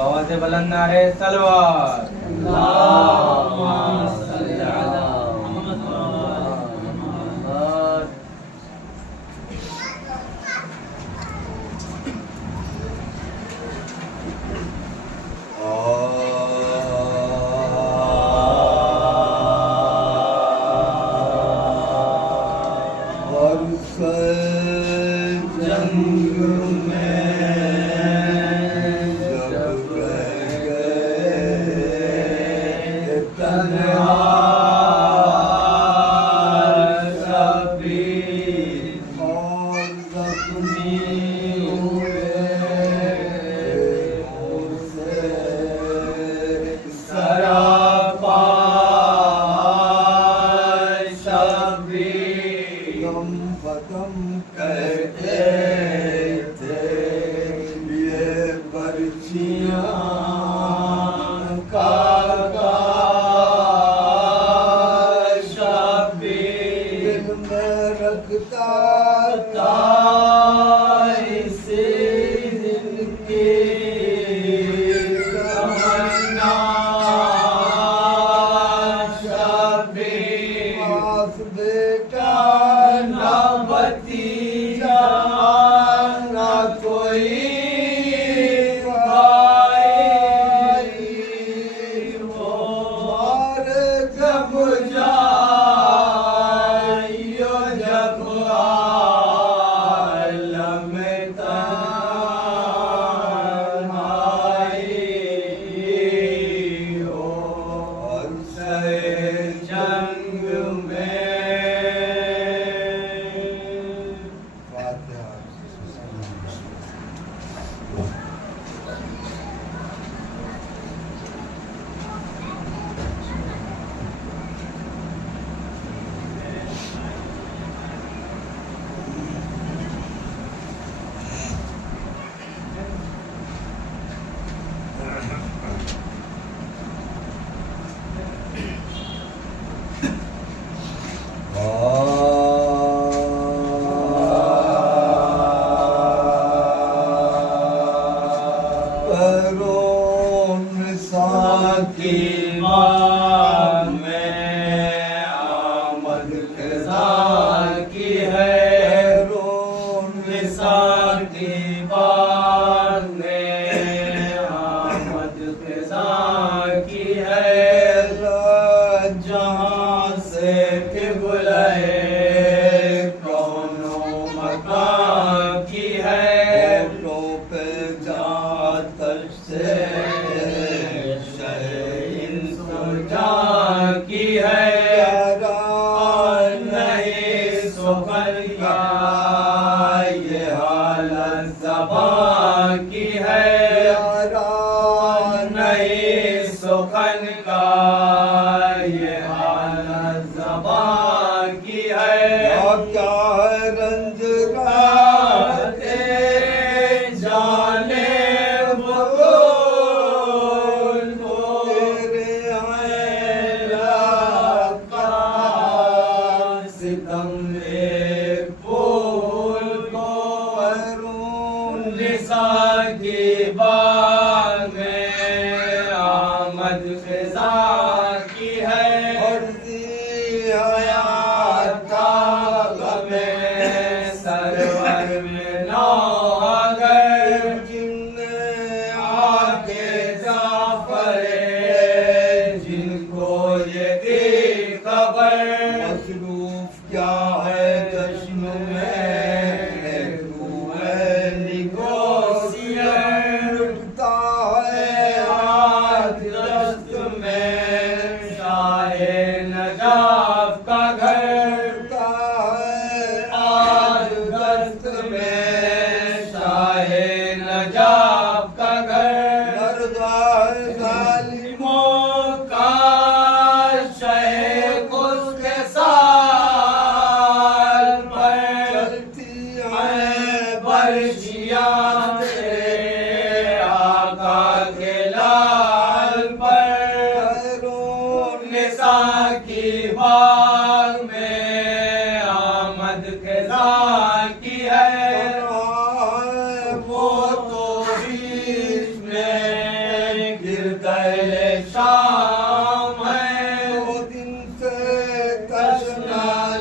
بہت سے بلند نعرے سلوات اللہم صلی علی محمد. وہ تو بیچ میں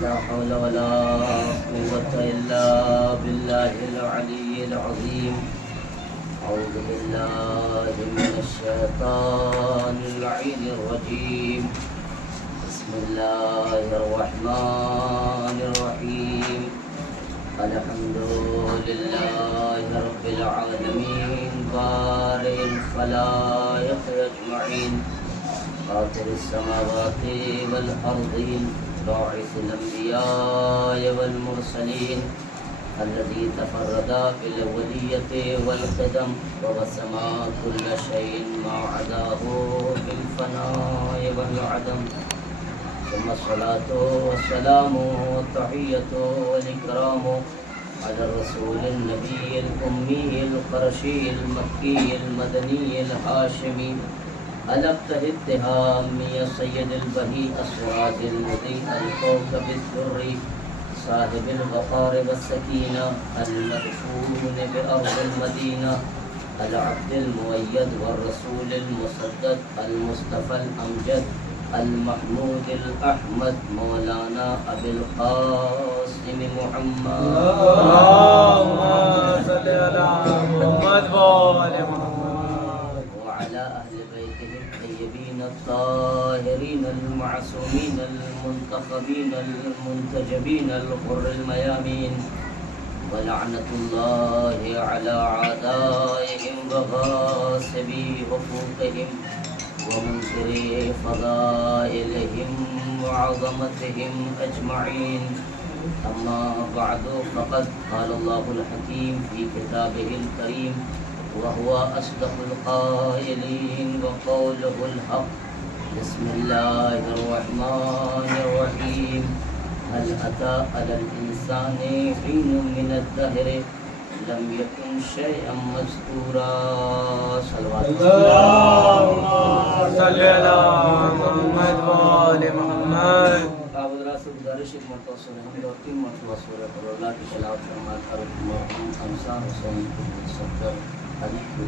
لا حول ولا قوة إلا بالله العلي العظيم. أعوذ بالله من الشيطان اللعين الرجيم. بسم الله الرحمن الرحيم. الحمد لله رب العالمين بارئ الخلائق أجمعين فاطر السماوات والأرضين باعث الأنبياء والمرسلين الذي تفرد بالأولية والقدم ووسم كل شيء ما عداه بالفناء والعدم. ثم الصلاة والسلام والتحية والإكرام على الرسول النبي الأمي القرشي المكي المدني الهاشمي الأبتر التهام يا سيد البهي السراج المضيء الكوكب الدري صاحب الوقار والسكينة المدفون بأرض المدينة العبد المؤيد والرسول المسدد المصطفى الأمجد المحمود الأحمد مولانا أبي القاسم محمد. اللهم صل على محمد وآل محمد وعلى أهل بيته الطيبين الطاهرين المعصومين المنتخبين المنتجبين الغر الميامين. ولعنة الله على أعدائهم وغاصبي حقوقهم ومنكري فضائلهم وعظمتهم أجمعين. أما بعد فقد قال الله الحكيم في كتابه الكريم وهو أصدق القائلين وقوله الحق. بسم الله الرحمن الرحيم. هل أتى على الإنسان حين من الدهر لم يكن شيئا مذكورا. صلوات اللهم صل على محمد وآل محمد. حاضرہ سے گزارش ایک مرتبہ سورہ حمد اور 3 مرتبہ سورہ قل اللہ کی تلاوت فرمائے اور مرحوم انصار حسین بن صفدر علی کو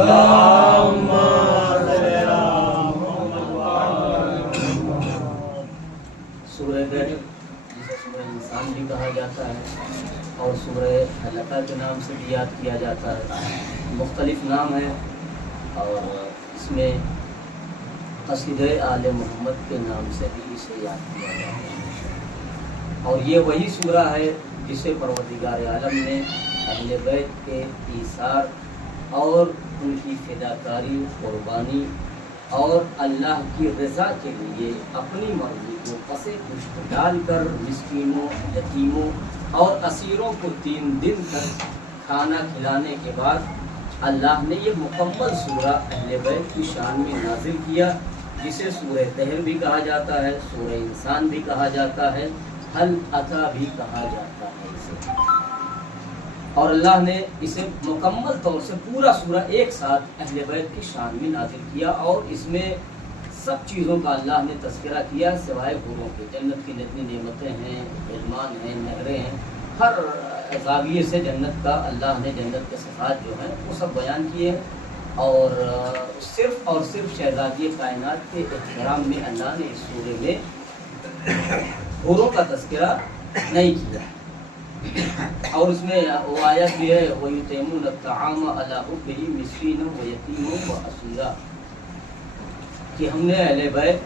اللهم صل على محمد وآل محمد. سورہ گھر جسے سورہ انسان بھی کہا جاتا ہے اور سورہ حلقہ کے نام سے بھی یاد کیا جاتا ہے. مختلف نام ہے اور اس میں قصیدہ آل محمد کے نام سے بھی اسے یاد کیا جاتا ہے. اور یہ وہی سورہ ہے جسے پروردگار عالم نے اہل بیت کے ایثار اور ان کی فداکاری قربانی اور اللہ کی رضا کے لیے اپنی مرضی کو پس پشت ڈال کر مسکینوں یتیموں اور اسیروں کو 3 دن تک کھانا کھلانے کے بعد اللہ نے یہ مکمل سورہ اہل بیت کی شان میں نازل کیا، جسے سورہ طہر بھی کہا جاتا ہے، سورہ انسان بھی کہا جاتا ہے، حل اتا بھی کہا جاتا ہے اسے۔ اور اللہ نے اسے مکمل طور سے پورا سورہ ایک ساتھ اہل بیت کی شان میں نازل کیا، اور اس میں سب چیزوں کا اللہ نے تذکرہ کیا سوائے حوروں کے۔ جنت کی جتنی نعمتیں ہیں، علمان ہیں، نہریں ہیں، ہر زاویے سے جنت کا اللہ نے جنت کے صفات جو ہیں وہ سب بیان کیے ہیں، اور صرف اور صرف شہزادی کائنات کے احترام میں اللہ نے اس سورے میں حوروں کا تذکرہ نہیں کیا۔ اور اس میں وہ آیت بھی ہے وَيُطْعِمُونَ الطَّعَامَ عَلَىٰ حُبِّهِ مِسْكِينًا وَيَتِيمًا وَأَسِيرًا، کہ ہم نے اہل بیت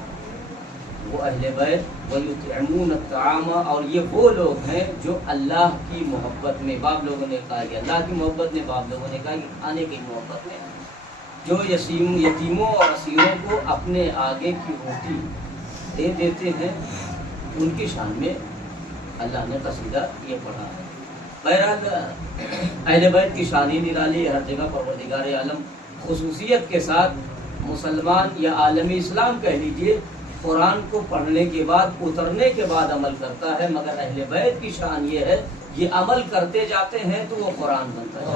وَيُطْعِمُونَ الطَّعَامَ، اور یہ وہ لوگ ہیں جو اللہ کی محبت میں، بعض لوگوں نے کہا کہ اللہ کی محبت میں، بعض لوگوں نے کہا کہ کھانے کی محبت میں، جو یتیموں اور اسیروں کو اپنے آگے کی روٹی دے دیتے ہیں، ان کی شان میں اللہ نے قصیدہ یہ پڑھا ہے۔ بہرحال اہل بیت کی شان ہی نرالی ہے، ہر جگہ پروردگار عالم خصوصیت کے ساتھ مسلمان یا عالم اسلام کہہ لیجئے قرآن کو پڑھنے کے بعد، اترنے کے بعد عمل کرتا ہے، مگر اہل بیت کی شان یہ ہے یہ عمل کرتے جاتے ہیں تو وہ قرآن بنتا ہے۔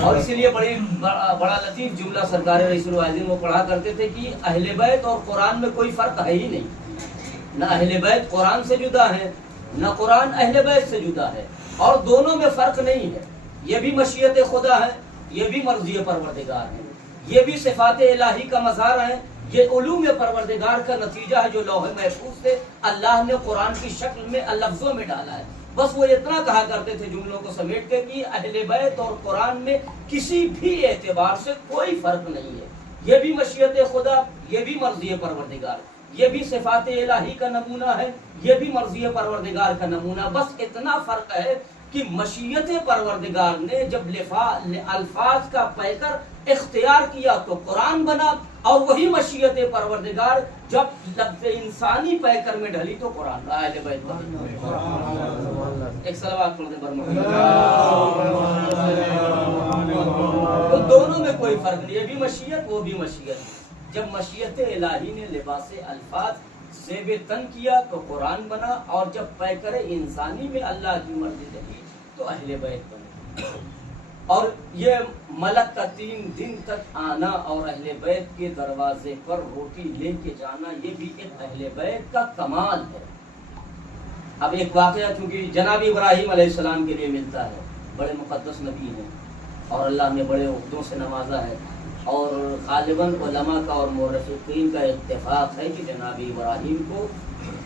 اور اسی لیے بڑا لطیف جملہ سرکار رئیس الوالدین وہ پڑھا کرتے تھے کہ اہل بیت اور قرآن میں کوئی فرق ہے ہی نہیں، نہ اہل بیت قرآن سے جدا ہے، نہ قرآن اہل بیت سے جدا ہے، اور دونوں میں فرق نہیں ہے۔ یہ بھی مشیت خدا ہے، یہ بھی مرضی پروردگار ہے، یہ بھی صفات الہی کا مظہر ہے، یہ علوم پروردگار کا نتیجہ ہے جو لوح محفوظ سے اللہ نے قرآن کی شکل میں لفظوں میں ڈالا ہے۔ بس وہ اتنا کہا کرتے تھے جملوں کو سمیٹ کے کہ اہل بیت اور قرآن میں کسی بھی اعتبار سے کوئی فرق نہیں ہے، یہ بھی مشیت خدا، یہ بھی مرضی پروردگار، یہ بھی صفات الہی کا نمونہ ہے، یہ بھی مرضی پروردگار کا نمونہ۔ بس اتنا فرق ہے کہ مشیت پروردگار نے جب الفاظ کا پیکر اختیار کیا تو قرآن بنا، اور وہی مشیت پروردگار جب لفظ انسانی پیکر میں ڈلی تو قرآن کا اہل بیت بنا۔ ایک صلوات پڑھ دیں برمحمد۔ تو دونوں میں کوئی فرق نہیں، یہ بھی مشیت وہ بھی مشیت۔ جب مشیت الہی نے لباس الفاظ سے بے تن کیا تو قرآن بنا، اور جب پیکر انسانی میں اللہ کی مرضی لگی تو اہل بیت بنے۔ اور یہ ملک کا 3 دن تک آنا اور اہل بیت کے دروازے پر روٹی لے کے جانا، یہ بھی ایک اہل بیت کا کمال ہے۔ اب ایک واقعہ چونکہ جناب ابراہیم علیہ السلام کے لیے ملتا ہے، بڑے مقدس نبی ہیں اور اللہ نے بڑے عہدوں سے نوازا ہے، اور غالباً علماء کا اور مورخین کا اتفاق ہے کہ جناب ابراہیم کو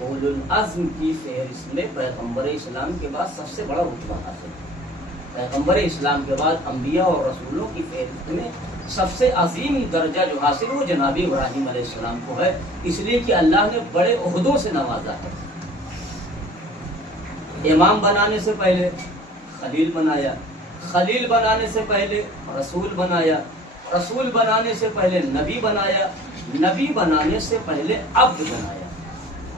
اولو العزم کی فہرست میں پیغمبر اسلام کے بعد سب سے بڑا رتبہ حاصل ہے۔ پیغمبر اسلام کے بعد انبیاء اور رسولوں کی فہرست میں سب سے عظیم درجہ جو حاصل وہ جناب ابراہیم علیہ السلام کو ہے، اس لیے کہ اللہ نے بڑے عہدوں سے نوازا ہے۔ امام بنانے سے پہلے خلیل بنایا، خلیل بنانے سے پہلے رسول بنایا، رسول بنانے سے پہلے نبی بنایا، نبی بنانے سے پہلے عبد بنایا۔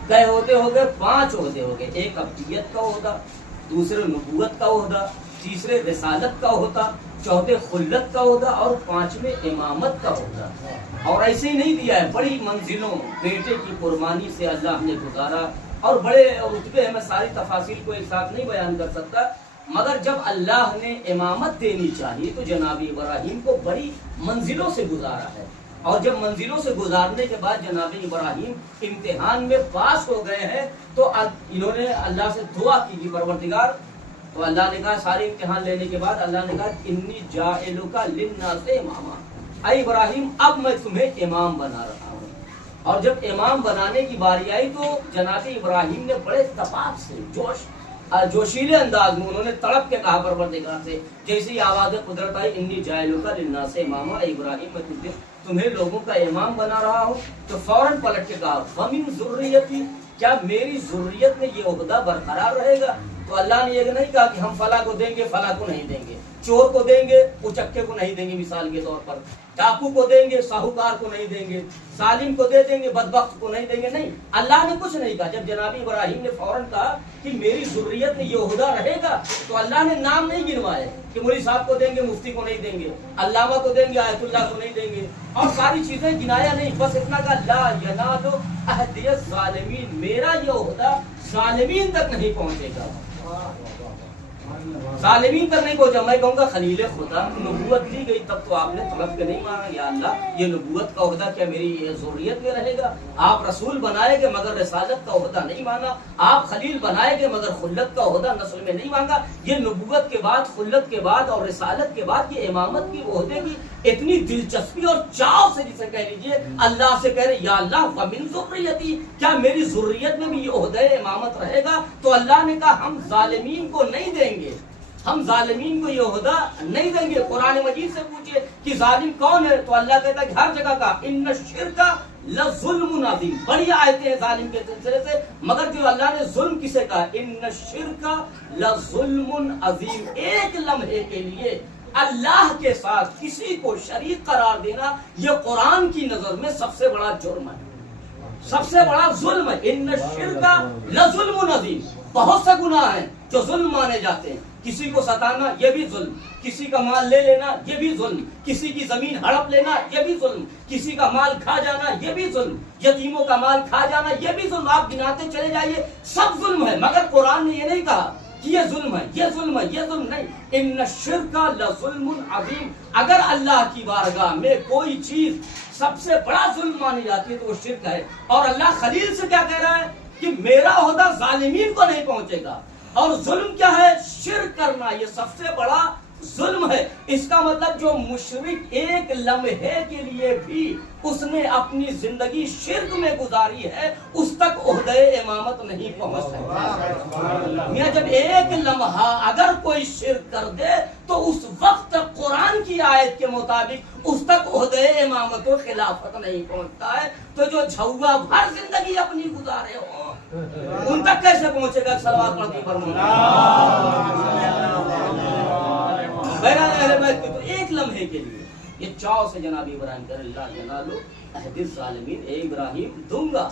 کئے عہدے ہو گئے؟ 5 عہدے ہو گئے۔ ایک عبدیت کا عہدہ، دوسرے نبوت کا عہدہ، تیسرے رسالت کا عہدہ، چوتھے خلت کا عہدہ، اور 5ویں امامت کا عہدہ۔ اور ایسے ہی نہیں دیا ہے، بڑی منزلوں بیٹے کی قربانی سے اللہ نے گزارا، اور بڑے رتبے ہیں، میں ساری تفاصیل کو ایک ساتھ نہیں بیان کر سکتا، مگر جب اللہ نے امامت دینی چاہیے تو جناب ابراہیم کو بڑی منزلوں سے گزارا ہے، اور جب منزلوں سے گزارنے کے بعد جناب ابراہیم امتحان میں پاس ہو گئے ہیں تو انہوں نے اللہ سے دعا کی کہ پروردگار، تو اللہ نے کہا سارے امتحان لینے کے بعد اللہ نے کہا انی جاعلک للناس اماما، اے ابراہیم اب میں تمہیں امام بنا رہا ہوں۔ اور جب امام بنانے کی باری آئی تو جناب ابراہیم نے بڑے تپاک سے جوشیلے انداز میں انہوں نے تڑپ کے کہا پروردگار سے، جیسی آواز قدرت آئی انی جاعلک للناس اماما، اے ابراہیم میں تمہیں لوگوں کا امام بنا رہا ہوں، تو فوراً پلٹ کے کہا ومن ذریتی، کیا میری ذریت میں یہ عہدہ برقرار رہے گا؟ تو اللہ نے یہ نہیں کہا کہ ہم فلاں کو دیں گے فلاں کو نہیں دیں گے، چور کو دیں گے اچکے کو نہیں دیں گے، مثال کے طور پر ڈاکو کو دیں گے ساہوکار کو نہیں دیں گے، ظالم کو دے دیں گے بدبخت کو نہیں دیں گے، نہیں، اللہ نے کچھ نہیں کہا۔ جب جناب ابراہیم نے فوراً کہا کہ میری ذریت میں یہ عہدہ رہے گا تو اللہ نے نام نہیں گنوائے کہ مولوی صاحب کو دیں گے مفتی کو نہیں دیں گے، علامہ کو دیں گے آیت اللہ کو نہیں دیں گے، اور ساری چیزیں گنایا نہیں، بس اتنا کہا لا ینال عہد الظالمین، میرا یہ عہدہ ظالمین تک نہیں پہنچے گا، ظالمین تک نہیں پہنچا۔ میں کہوں گا خلیل خدا نبوت دی گئی تب تو آپ نے طلب کے نہیں مانا یا اللہ یہ نبوت کا عہدہ کیا میری ذریت میں رہے گا؟ آپ رسول بنائے گے مگر رسالت کا عہدہ نہیں مانا، آپ خلیل بنائے گے مگر خلت کا عہدہ نسل میں نہیں مانگا۔ یہ نبوت کے بعد خلت کے بعد اور رسالت کے بعد یہ امامت کی عہدے کی اتنی دلچسپی اور چاؤ سے جسے کہہ لیجئے اللہ سے کہہ رہے یا اللہ ومن ذریتی، کیا میری ذریت میں بھی یہ عہدہ امامت رہے گا؟ تو اللہ نے کہا ہم ظالمین کو نہیں دیں گے، ہم ظالمین کو یہ عہدہ نہیں دیں گے۔ قرآن مجید سے پوچھے کہ ظالم کون ہے تو اللہ کہتا ہے کہ ہر جگہ کا ان الشرک لظلم عظیم، بڑی آیتیں ہیں ظالم کے سلسلے سے، مگر جو اللہ نے ظلم کسے کہا ان الشرک لظلم عظیم، ایک لمحے کے لیے اللہ کے ساتھ کسی کو شریک قرار دینا یہ قرآن کی نظر میں سب سے بڑا جرم ہے، سب سے بڑا ظلم ہے۔ ان الشرک لظلم عظیم، بہت سے گناہ ہیں جو ظلم مانے جاتے ہیں، کسی کو ستانا یہ بھی ظلم، کسی کا مال لے لینا یہ بھی ظلم، کسی کی زمین ہڑپ لینا یہ بھی ظلم، کسی کا مال کھا جانا یہ بھی ظلم، یتیموں کا مال کھا جانا یہ بھی ظلم، آپ گناتے چلے جائیے سب ظلم ہے، مگر قرآن نے یہ نہیں کہا کہ یہ ظلم ہے یہ ظلم ہے یہ ظلم نہیں۔ ان الشرک لظلم عظیم، اگر اللہ کی بارگاہ میں کوئی چیز سب سے بڑا ظلم مانی جاتی ہے تو وہ شرک ہے، اور اللہ خلیل سے کیا کہہ رہا ہے کہ میرا عہدہ ظالمین کو نہیں پہنچے گا، اور ظلم کیا ہے؟ شرک کرنا، یہ سب سے بڑا ظلم ہے۔ اس کا مطلب جو مشرک ایک لمحے کے لیے بھی اس نے اپنی زندگی شرک میں گزاری ہے اس تک عہدہ امامت نہیں پہنچ سکتا۔ میاں جب ایک لمحہ اگر کوئی شرک کر دے تو اس وقت قرآن کی آیت کے مطابق اس تک عہدہ امامت و خلافت نہیں پہنچتا ہے، تو جو جھوا بھر زندگی اپنی گزارے ہو ان تک کیسے پہنچے گا؟ صلوات پڑھتی تو ایک لمحے کے لیے یہ چاؤ سے جناب ابراہیم کر اللہ ینالو عہد الظالمین، اے ابراہیم دوں گا،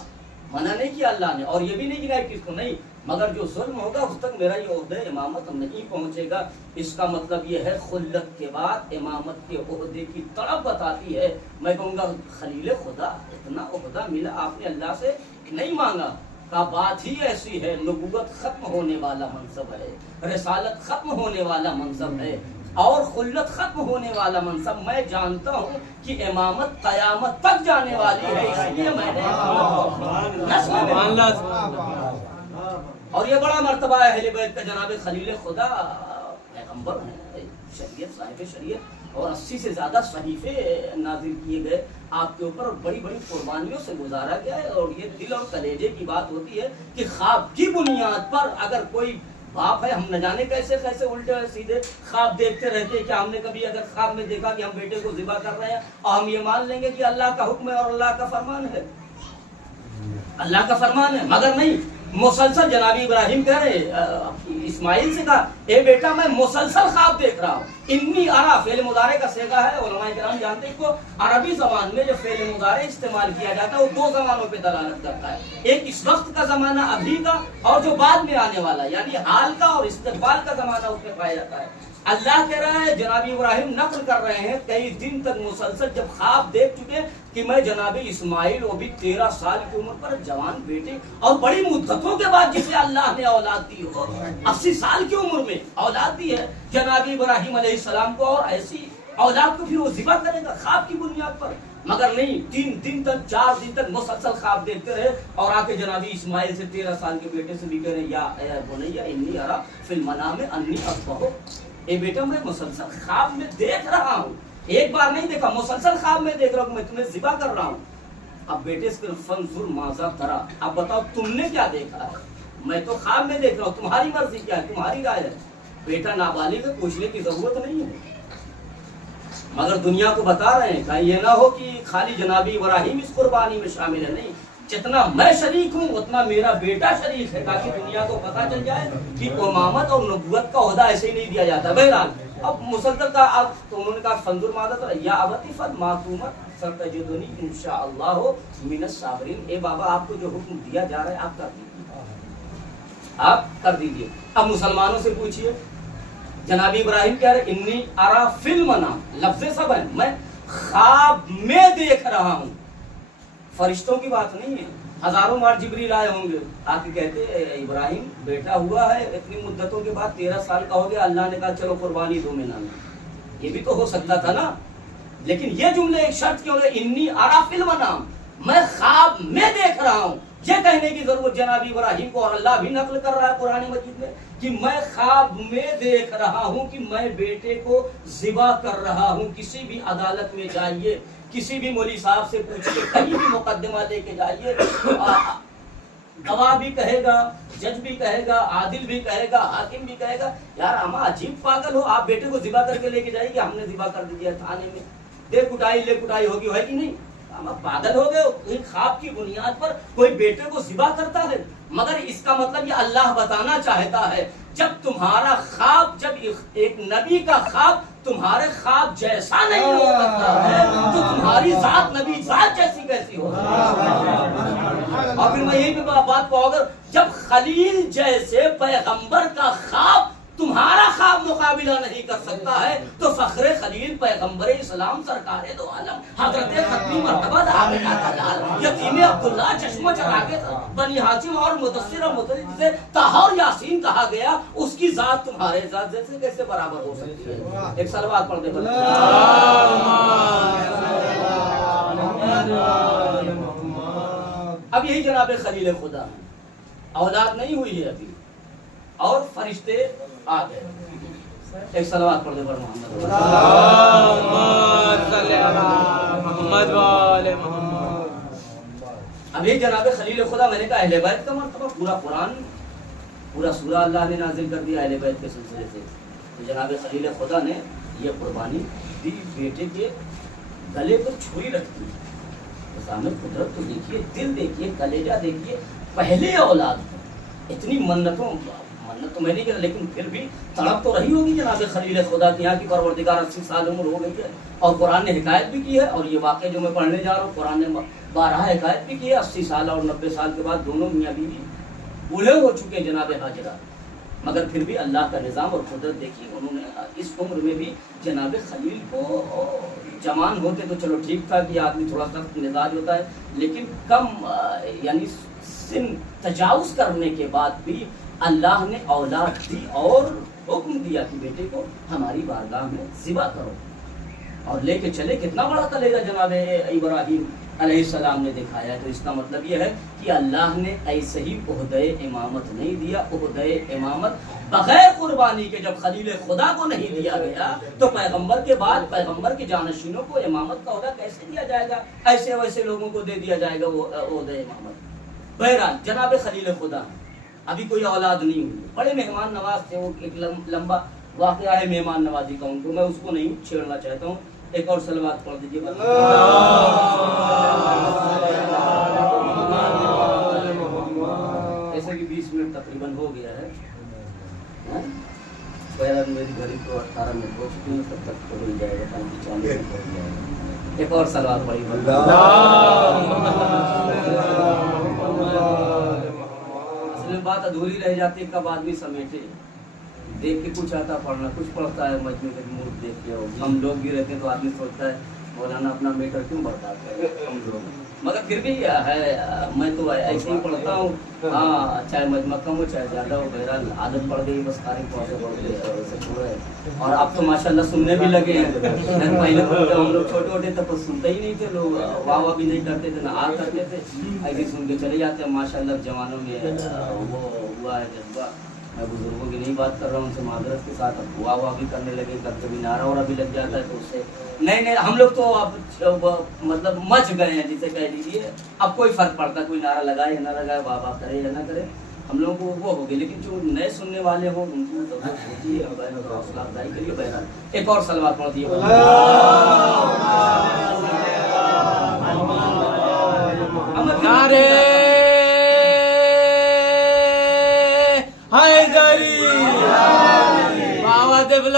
منع نہیں کیا اللہ نے، اور یہ بھی نہیں گنایا کس کو نہیں، مگر جو ظلم ہوگا اس تک میرا یہ عہدہ امامت نہیں پہنچے گا۔ اس کا مطلب یہ ہے خلت کے بعد امامت کے عہدے کی طرف بتاتی ہے۔ میں کہوں گا خلیل خدا اتنا عہدہ ملا آپ نے اللہ سے نہیں مانگا، کا بات ہی ایسی ہے، نبوت ختم ہونے والا منصب ہے، رسالت ختم ہونے والا منصب ہے، اور خلت ختم ہونے والا منصب۔ میں جانتا ہوں کہ امامت قیامت تک جانے والی ہے، اس لیے میں نے اور یہ بڑا مرتبہ ہے اہل بیت کا۔ جناب خلیل خدا پیغمبر ہیں، شریعت صاحب شریعت، اور 80 سے زیادہ صحیفے نازل کیے گئے آپ کے اوپر، اور بڑی بڑی قربانیوں سے گزارا گیا ہے، اور یہ دل اور کلیجے کی بات ہوتی ہے کہ خواب کی بنیاد پر اگر کوئی باپ ہے، ہم نہ جانے کیسے کیسے الٹے سیدھے خواب دیکھتے رہتے ہیں، کہ ہم نے کبھی اگر خواب میں دیکھا کہ ہم بیٹے کو ذبح کر رہے ہیں اور ہم یہ مان لیں گے کہ اللہ کا حکم ہے اور اللہ کا فرمان ہے، اللہ کا فرمان ہے، مگر نہیں، مسلسل جناب ابراہیم کہہ رہے اسماعیل سے کہا اے بیٹا میں مسلسل خواب دیکھ رہا ہوں، انی ارا فعل مضارع کا صیغہ ہے، علماء کرام جانتے ہیں اس کو عربی زبان میں جو فعل مضارع استعمال کیا جاتا ہے وہ دو زمانوں پہ دلالت کرتا ہے، ایک اس وقت کا زمانہ ابھی کا، اور جو بعد میں آنے والا یعنی حال کا اور استقبال کا زمانہ اس میں پایا جاتا ہے۔ اللہ کہہ رہا ہے، جناب ابراہیم نقل کر رہے ہیں کئی دن تک مسلسل جب خواب دیکھ چکے کہ میں جناب اسماعیل وہ بھی 13 سال کی عمر پر جوان بیٹے، اور بڑی مدتوں کے بعد جسے اللہ نے اولاد دی ہو، 80 سال کی عمر میں اولاد دی ہے جناب ابراہیم علیہ السلام کو، اور ایسی اولاد کو پھر وہ ذبح کرے گا خواب کی بنیاد پر، مگر نہیں، 3 دن تک 4 دن تک مسلسل خواب دیکھتے رہے، اور آ کے جناب اسماعیل سے 13 سال کے بیٹے سے بھی کہہ رہے یا بنیا انی ارا فی المنام انی اذبحک، اے بیٹا میں مسلسل خواب میں دیکھ رہا ہوں، ایک بار نہیں دیکھا، مسلسل خواب میں دیکھ رہا ہوں، میں تمہیں ذبح کر رہا ہوں۔ اب بیٹے سے فانظر ماذا ترى، اب بتاؤ تم نے کیا دیکھا ہے؟ میں تو خواب میں دیکھ رہا ہوں، تمہاری مرضی کیا ہے، تمہاری رائے ہے۔ بیٹا نابالغ ہے، پوچھنے کی ضرورت نہیں ہے، مگر دنیا کو بتا رہے ہیں کہ یہ نہ ہو کہ خالی جناب ابراہیم اس قربانی میں شامل ہے، نہیں، جتنا میں شریک ہوں اتنا میرا بیٹا شریک ہے، تاکہ دنیا کو پتہ چل جائے کہ امامت اور نبوت کا عہدہ ایسے ہی نہیں دیا جاتا۔ بہرحال اب مسلسل کا اب تو انہوں نے کہا فنظر ماذا ترى یا ابتی فما تؤمر ستجدنی انشاءاللہ من الصابرین۔ اے بابا آپ کو جو حکم دیا جا رہا ہے آپ کر دیجیے، آپ کر دیجیے۔ اب مسلمانوں سے پوچھیے، جناب ابراہیم کہہ رہے انی ارا فی المنام، لفظ سب ہے، میں خواب میں دیکھ رہا ہوں، فرشتوں کی بات نہیں ہے۔ ہزاروں بار جبریل آئے ہوں گے، آ کے کہتے ابراہیم بیٹا ہوا ہے اتنی مدتوں کے بعد 13 سال کا ہو گیا، اللہ نے کہا چلو قربانی دو میں نام، یہ بھی تو ہو سکتا تھا نا۔ لیکن یہ جملے ایک شرط کیوں ہے، انی ارا فی المنام، میں خواب میں دیکھ رہا ہوں۔ یہ کہنے کی ضرورت جناب ابراہیم کو، اور اللہ بھی نقل کر رہا ہے قرآن مجید میں کہ میں خواب میں دیکھ رہا ہوں کہ میں بیٹے کو ذبح کر رہا ہوں۔ کسی بھی عدالت میں جائیے، کسی بھی مولوی صاحب سے پوچھیے، کہیں بھی مقدمہ لے کے جائیے، گواہ بھی کہے گا، جج بھی کہے گا، عادل بھی کہے گا، حاکم بھی کہے گا یار اما عجیب پاگل ہو، آپ بیٹے کو ذبح کر کے لے کے جائیے کہ ہم نے ذبح کر دیا تھانے میں، دے کٹائی لے کٹائی ہوگی، ہے کہ نہیں؟ پاگل ہو گئے، کوئی خواب کی بنیاد پر کوئی بیٹے کو ذبح کرتا ہے؟ مگر اس کا مطلب یہ اللہ بتانا چاہتا ہے جب تمہارا خواب، جب ایک نبی کا خواب تمہارے خواب جیسا نہیں ہو سکتا ہے تو تمہاری ذات نبی ذات جیسی کیسی ہو؟ اور پھر میں یہی بات کو، اگر جب خلیل جیسے پیغمبر کا خواب تمہارا خواب مقابلہ نہیں کر سکتا ہے تو فخر خلیل پیغمبر اسلام سرکار دو عالم حضرت ختمی مرتبہ آمنہ کا لال یتیم عبداللہ چشمہ چراغ بنی ہاشم اور مدثر اور مدثر جسے طہ اور یاسین کہا گیا، اس کی ذات تمہارے ذات جیسے کیسے برابر ہو سکتی ہے؟ ایک صلوات پڑھ دے اب یہی جناب خلیل خدا ہے، اولاد نہیں ہوئی ہے ابھی اور فرشتے آ گئے۔ ایک صلوات پڑھ دے پر محمد اب یہ جناب خلیل خدا، میں نے کہا اہل بیت کا مرتبہ پورا قرآن پورا سورہ اللہ نے نازل کر دیا اہل بیت کے سلسلے سے۔ تو جناب خلیل خدا نے یہ قربانی دی، بیٹے کے گلے پر چھری رکھ دی۔ سامنے قدرت تو دیکھیے، دل دیکھیے، کلیجہ دیکھیے، پہلے اولاد اتنی منت تو میں نہیں کہا، لیکن پھر بھی تڑپ تو رہی ہوگی جناب خلیل خدا کی، یہاں کی پروردگار 80 سال عمر ہو گئی ہے، اور قرآن نے حکایت بھی کی ہے، اور یہ واقعہ جو میں پڑھنے جا رہا ہوں قرآن نے 12 حکایت بھی کی ہے۔ 80 سال اور 90 سال کے بعد دونوں میاں بیوی بوڑھے ہو چکے ہیں جناب حاجرہ، مگر پھر بھی اللہ کا نظام اور قدرت دیکھی، انہوں نے اس عمر میں بھی جناب خلیل کو، جوان ہوتے تو چلو ٹھیک تھا کہ آدمی تھوڑا سخت مزاج ہوتا ہے، لیکن کم یعنی سن تجاوز کرنے کے بعد بھی اللہ نے اولاد دی اور حکم دیا کہ بیٹے کو ہماری بارگاہ میں ذبح کرو، اور لے کے چلے۔ کتنا بڑا کلیجہ جناب ابراہیم علیہ السلام نے دکھایا ہے۔ تو اس کا مطلب یہ ہے کہ اللہ نے ایسے ہی عہدہ امامت نہیں دیا، عہدہ امامت بغیر قربانی کے جب خلیل خدا کو نہیں دیا گیا تو پیغمبر کے بعد پیغمبر کے جانشینوں کو امامت کا عہدہ کیسے دیا جائے گا؟ ایسے ویسے لوگوں کو دے دیا جائے گا وہ عہدہ امامت۔ بہرحال جناب خلیل خدا ابھی کوئی اولاد نہیں ہوئی، بڑے مہمان نواز تھے، وہ ایک لمبا واقعہ ہے مہمان نوازی کا ان کو، میں اس کو نہیں چھیڑنا چاہتا ہوں۔ ایک اور صلوات پڑھ دیجیے۔ ایسے کہ 20 منٹ تقریباً ہو گیا ہے، میری گھڑی کو 18 منٹ ہو چکی ہے، تب تک تو مل جائے گا، 40 منٹ ہو جائے گا۔ ایک اور صلوات پڑھی۔ بات ادھوری رہ جاتی ہے، کب آدمی سمیٹے، دیکھ کے کچھ آتا پڑھنا، کچھ پڑھتا ہے مجموعے کے موڈ دیکھ کے، ہم لوگ بھی رہتے ہیں تو آدمی سوچتا ہے مولانا اپنا میٹر کیوں بڑھاتا ہے ہم لوگ، مگر پھر بھی ہے میں تو ایسے ہی پڑھتا ہوں، ہاں چاہے مجمع کم ہو چاہے زیادہ ہو، بہرحال عادت پڑ گئی، بس قاری پڑھتے پڑھتے ایسے چھوڑا ہے۔ اور اب تو ماشاءاللہ سننے بھی لگے ہیں، پہلے تو جب ہم لوگ چھوٹے چھوٹے تب تو سنتے ہی نہیں تھے لوگ، واہ واہ بھی نہیں کرتے تھے، نہ آ کرتے تھے، ایسے سن کے چلے جاتے ہیں۔ ماشاءاللہ جوانوں میں وہ ہوا ہے جذبہ، میں بزرگوں کی نہیں بات کر رہا ہوں، ان سے معذرت کے ساتھ، اب ہوا ہوا بھی کرنے لگے، کبھی کبھی نعرہ وعرہ بھی لگ جاتا ہے تو اس سے نہیں ہم لوگ تو اب مطلب مچ گئے ہیں جسے کہہ لیجیے، اب کوئی فرق پڑتا، کوئی نعرہ لگائے یا نہ لگائے، واہ واہ کرے یا نہ کرے، ہم لوگوں کو وہ ہو گئے، لیکن جو نئے سننے والے ہوں ان کی ضرورت ہوتی ہے حوصلہ افزائی کے لیے۔ بہرحال ایک اور صلوات پڑھ دیے۔ نعرے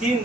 3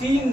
3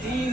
3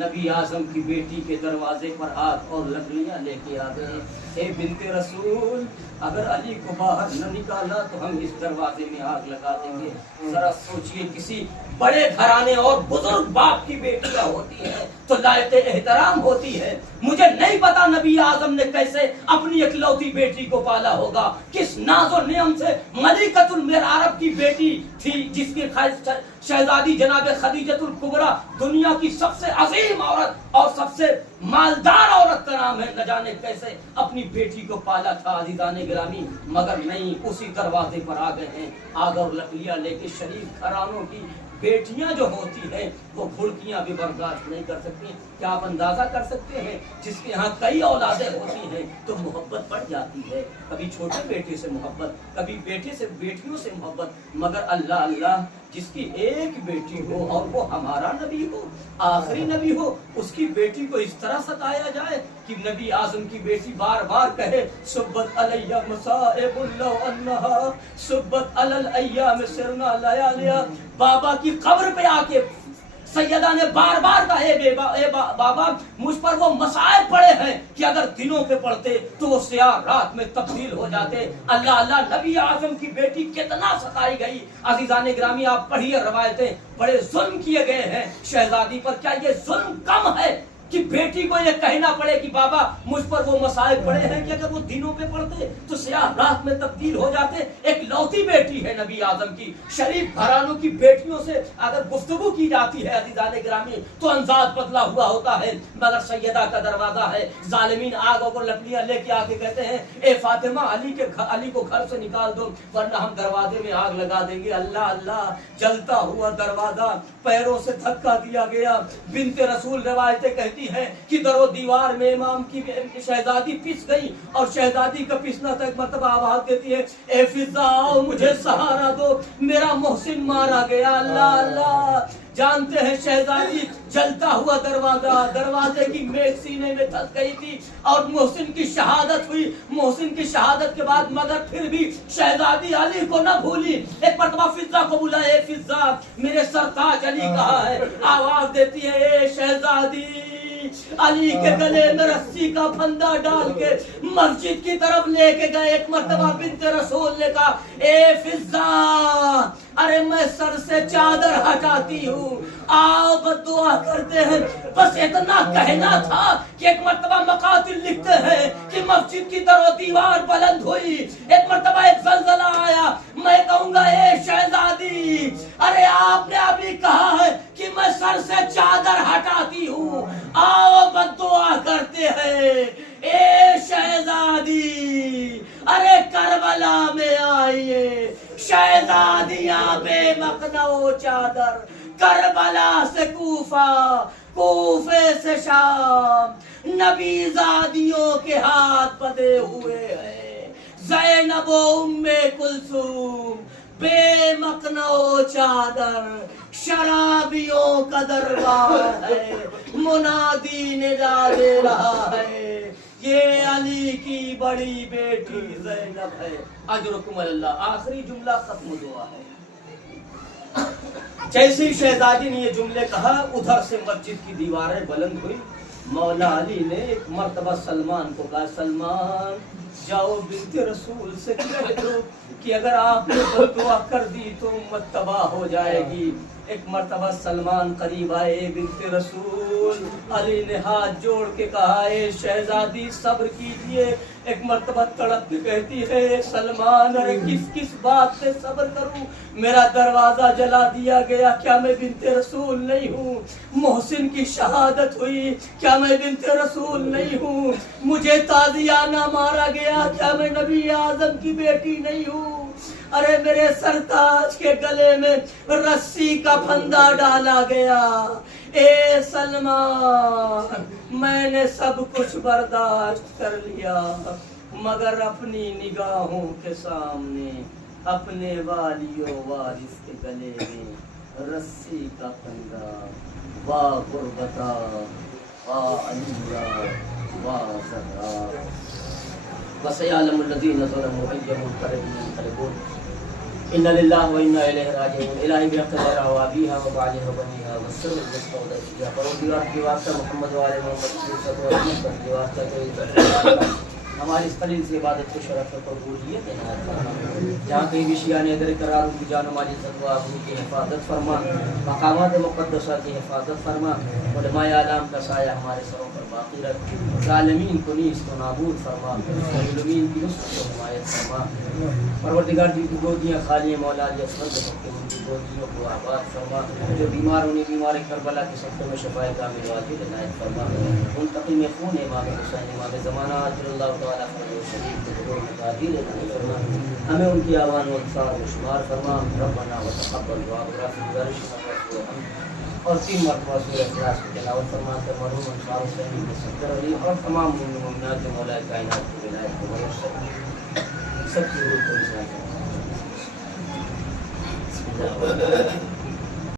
نبی اعظم کی بیٹی کے دروازے پر ہاتھ اور لکڑیاں لے کے آ گئے. اے بنت رسول اگر علی کو باہر نہ نکالا تو ہم اس دروازے میں آگ لگا دیں گے. ذرا سوچئے کسی بڑے گھرانے اور بزرگ باپ کی بیٹیاں ہوتی ہیں تو لائق احترام ہوتی ہے. مجھے نہیں پتا نبی اعظم نے کیسے اپنی اکلوتی بیٹی کو پالا ہوگا, کس ناز و نعم سے. ملکۃ المعارف کی بیٹی تھی جس کی شہزادی جناب خدیجۃ الکبریٰ دنیا کی سب سے عظیم عورت اور سب سے مالدار عورت کا نام ہے. نہ جانے کیسے اپنی بیٹی کو پالا تھا عزیزان گرامی, مگر نہیں, اسی دروازے پر آ گئے ہیں آگ اور لکڑیاں لے کے. شریف گھرانوں کی بیٹیاں جو ہوتی ہیں وہ گھڑکیاں بھی برداشت نہیں کر سکتی. کیا آپ اندازہ کر سکتے ہیں جس کے ہاں کئی اولادیں ہوتی ہیں تو محبت بڑھ جاتی ہے, کبھی چھوٹے بیٹے سے محبت, کبھی بیٹے سے بیٹیوں سے محبت, مگر اللہ اللہ جس کی ایک بیٹی ہو اور وہ ہمارا نبی ہو, آخری نبی ہو, اس کی بیٹی کو اس طرح ستایا جائے کہ نبی اعظم کی بیٹی بار بار کہے سبت علیہ مصائب اللہ انہا سبت علی الایام سرنا لیالیا. بابا کی قبر پہ آ کے سیدہ نے بار بار کہا اے بابا مجھ پر وہ مصائب پڑے ہیں کہ اگر دنوں پہ پڑھتے تو وہ سیاہ رات میں تبدیل ہو جاتے. اللہ اللہ نبی اعظم کی بیٹی کتنا ستائی گئی. عزیزان گرامی آپ پڑھیے روایتیں, بڑے ظلم کیے گئے ہیں شہزادی پر. کیا یہ ظلم کم ہے کہ بیٹی کو یہ کہنا پڑے کہ بابا مجھ پر وہ مصائب پڑے ہیں کہ اگر وہ دنوں پہ پڑھتے تو سیاہ رات میں تبدیل ہو جاتے. ایک لوتی بیٹی ہے نبی اعظم کی. شریف گھرانوں کی بیٹیوں سے اگر گفتگو کی جاتی ہے عزیزان گرامی تو انداز بدلا ہوا ہوتا ہے, مگر سیدہ کا دروازہ ہے. ظالمین آگ اور لکڑیاں لے کے آ کے کہتے ہیں اے فاطمہ علی کو گھر سے نکال دو ورنہ ہم دروازے میں آگ لگا دیں گے. اللہ اللہ جلتا ہوا دروازہ پیروں سے دھکا دیا گیا. بنت رسول روایتیں کہتی ہے کہ در و دیوار میں امام کی شہزادی پس گئی اور شہزادی کا پسنا تک مرتبہ آواز دیتی ہے اے فضا مجھے سہارا دو, میرا محسن مارا گیا. اللہ اللہ جانتے ہیں شہزادی جلتا ہوا دروازے کی میخ سینے میں دھس گئی تھی اور محسن کی شہادت ہوئی. محسن کی شہادت کے بعد مگر پھر بھی شہزادی علی کو نہ بھولی. ایک مرتبہ فضا کو بولا اے فضا میرے سرتاج علی کہاں ہے. آواز دیتی ہے اے شہزادی. علی کے گلے میں رسی کا پھندا ڈال کے مسجد کی طرف لے کے گئے. ایک مرتبہ بنت رسول نے کہا اے فضا ارے میں سر سے چادر ہٹاتی ہوں, آؤ بد دعا کرتے ہیں. بس اتنا کہنا تھا کہ ایک مرتبہ مقاتل لکھتے ہیں کہ مسجد کی در و دیوار بلند ہوئی. ایک مرتبہ ایک زلزلہ آیا. میں کہوں گا اے شہزادی ارے آپ نے ابھی کہا ہے کہ میں سر سے چادر ہٹاتی ہوں, آؤ بد دعا کرتے ہیں. اے شہزادی ارے کربلا میں آئیے, شہزادیاں بے مقنع چادر, کربلا سے کوفہ, کوفے سے شام, نبی زادیوں کے ہاتھ بدے ہوئے ہیں. زینب و ام کلثوم بے مقنع چادر, شرابیوں کا دربار ہے, منادی ندا دے رہا ہے یہ علی کی بڑی بیٹی زینب ہے. اجرکم اللہ. آخری جملہ ختم دعا ہے. جیسے شہزادی نے یہ جملے کہا ادھر سے مسجد کی دیواریں بلند ہوئی. مولا علی نے ایک مرتبہ سلمان کو کہا سلمان جاؤ بنت رسول سے کہہ دو کہ اگر آپ نے دعا کر دی تو امت تباہ ہو جائے گی. ایک مرتبہ سلمان قریب آئے. بنت رسول علی نے ہاتھ جوڑ کے کہا اے شہزادی صبر کیجئے. ایک مرتبہ تڑپ کے کہتی ہے سلمان ارے کس بات سے صبر کروں, میرا دروازہ جلا دیا گیا, کیا میں بنت رسول نہیں ہوں؟ محسن کی شہادت ہوئی, کیا میں بنت رسول نہیں ہوں؟ مجھے تازیانہ مارا گیا, کیا میں نبی اعظم کی بیٹی نہیں ہوں؟ ارے میرے سرتاج کے گلے میں رسی کا پھندا ڈالا گیا. اے سلمان میں نے سب کچھ برداشت کر لیا مگر اپنی نگاہوں کے سامنے اپنے والی و وارث کے گلے میں رسی کا پھندا. واہ غربتا واہ علیہ واہ زہرا. وسيعلم الذين ظلموا أي منقلب ينقلبون. إن لله وإنا إليه راجعون إلهي بأقدار وابيها وبعلها وبنيها والسر المستودع فيها پروردگار کی واسطہ محمد و آل محمد کی عزت و رحمت کی واسطہ تو عزت ہماری اس قلیل سے عبادت کو شرف و قبولیت عنایت فرما جہاں کہیں بھی شیعان ادھر قرار ان کی جان و مال عزت و آبرو کی حفاظت فرما مقامات مقدسہ کی حفاظت فرما علماء اعلام کا سایہ ہمارے سروں پر باقی رکھ ظالمین کو نیست و نابود فرما مظلومین کی نصرت و حمایت فرما پروردگار جن کی گودیاں خالی ہیں مولا علی اصغر کے ان کی گودیوں کو آباد فرما جو بیمار انہیں بیمار کربلا کے سبتوں میں شفاء کامل واجب عنایت فرما منتقم خون امام حسین امام زمانہ عجل اللہ تعالیٰ فرما شریف کے حضور میں تعدیل عنایت فرما ہمیں ان کی آوان و انصار و شمار فرما ربنا و تقبل دعا برافی گزارش اور 3 مرتبہ سورہ اخلاص کی تلاوت فرما کر مرحوم انصار حسین کے صدر علی اور تمام مومن مومنات جو مولا کائنات کی ولایت کو بخش سب کی روح کو رسالت بسم اللہ